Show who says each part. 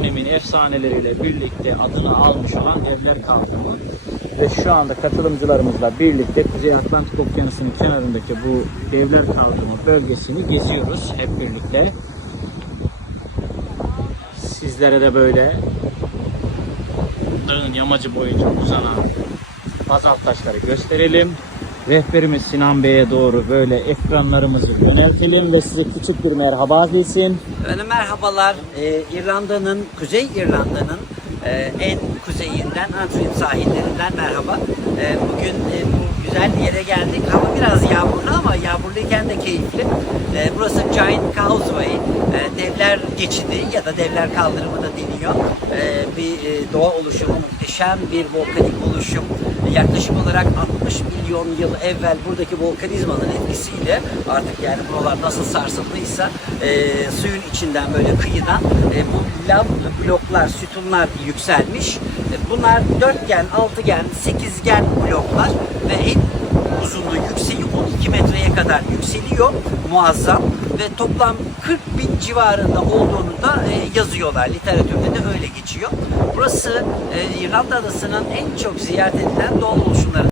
Speaker 1: dönemin efsaneleriyle birlikte adını almış olan evler kaldırımı. Ve şu anda katılımcılarımızla birlikte Kuzey Atlantik Okyanusu'nun kenarındaki bu evler kaldırımı bölgesini geziyoruz hep birlikte. Sizlere de böyle dağın yamacı boyunca uzanan bazalt taşları gösterelim. Rehberimiz Sinan Bey'e doğru böyle ekranlarımızı yöneltelim ve size küçük bir merhaba desin.
Speaker 2: Efendim merhabalar. Ee, İrlanda'nın, Kuzey İrlanda'nın e, en kuzeyinden, Antrim sahillerinden merhaba. Ee, bugün e, bu güzel yere geldik. Hava biraz yağmurlu ama yağmurluyken de keyifli. Ee, burası Giant Causeway, e, Devler Geçidi ya da Devler Kaldırımı da deniyor. Ee, bir e, doğa oluşumu, muhteşem bir volkanik oluşum. Yaklaşık olarak 60 milyon yıl evvel buradaki volkanizmanın etkisiyle artık yani buralar nasıl sarsıldıysa e, suyun içinden böyle kıyıdan e, bu lav bloklar, sütunlar yükselmiş. E, bunlar dörtgen, altıgen, sekizgen bloklar ve en uzunluğu yükseği 12 metreye kadar yükseliyor. Muazzam ve toplam 40 bin civarında olduğunu da e, yazıyorlar. Literatürde de öyle geçiyor. Burası e, İrlanda Adası'nın en çok ziyaret edilen doğal oluşumları